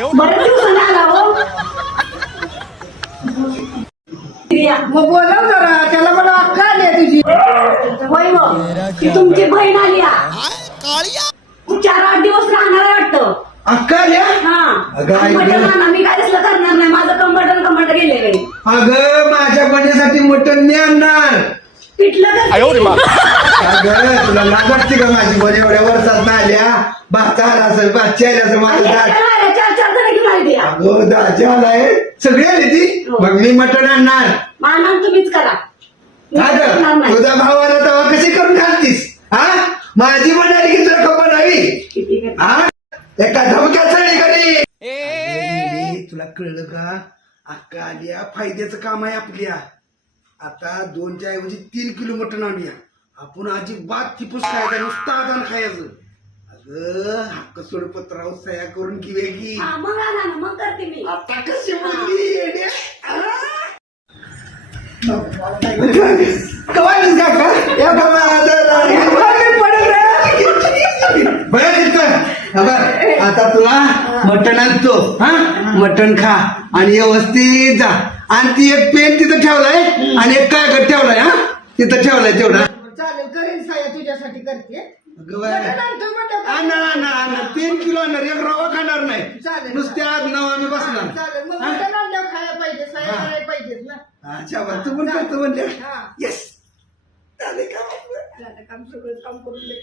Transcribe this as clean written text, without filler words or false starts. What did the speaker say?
बरेच दिवसांनी आला हो. मग बोलाव जरा, त्याला मला अक्का आली आहे तुझी. होय मग ती तुमची बहीण आली तू 4-8 दिवस राहणार आहे वाटतं. अक्का आल्या? अगं, हा ऐक मटण ना. आणा, मी काय तसलं करणार नाही. माझं कंबट गेलेलं आहे. अगं माझ्या बहिणीसाठी मटण मी आणणार. पिठलं का? अगं तुला लाज वाटते का माझी बहीण एवढ्या वर्षात ना आल्या? भाचा आला असेल, भाची आली असेल, माझं दाज. 4 जण घेऊन आली द्या. अगं दाजी आलाय, सगळी आली ती. मग मी मटण आणणार. मानन तुम्हीच करा. मी अगं करणार नाही. तुझा भाव आला तेव्हा कशी करून खालतीस? हा माझी म्हणाली की तुला खबर हवी. किती करता? हा एका धमक्यात चढी करी. तुला कळलं का? अक्का आल्या, फायद्याचं काम आहे आपल्या. आता 2च्या ऐवजी 3 किलो मटण आणूया. आपण अजिबात टिपूस खायचा, नुसता आदान खायचं. अगं हक्क सोडपत्रावर सह्या करून किवे की. हा, मग आणा ना, मग करते मी. आता कशी बोलली येड्या? कवायच काका या बरं आता तुला मटण आणतो. हा मटण खा आणि व्यवस्थित जा. आणि ती एक पेन तिथं ठेवलाय आणि एक कागद ठेवलाय. हा तिथं ठेवलाय तेवढा. चालेल, करेन साया तुझ्यासाठी करते. आणणार 3 किलो आणणार. एक रवा खाणार नाही. चालेल. नुसत्या आज नाव आम्ही बसणार. चालेल, मग मटण आणल्यावर खायला पाहिजे, साया करायला पाहिजेत ना. अच्छा बा तू पण करतो म्हणजे. हा. येस झालं काम, सगळं काम करून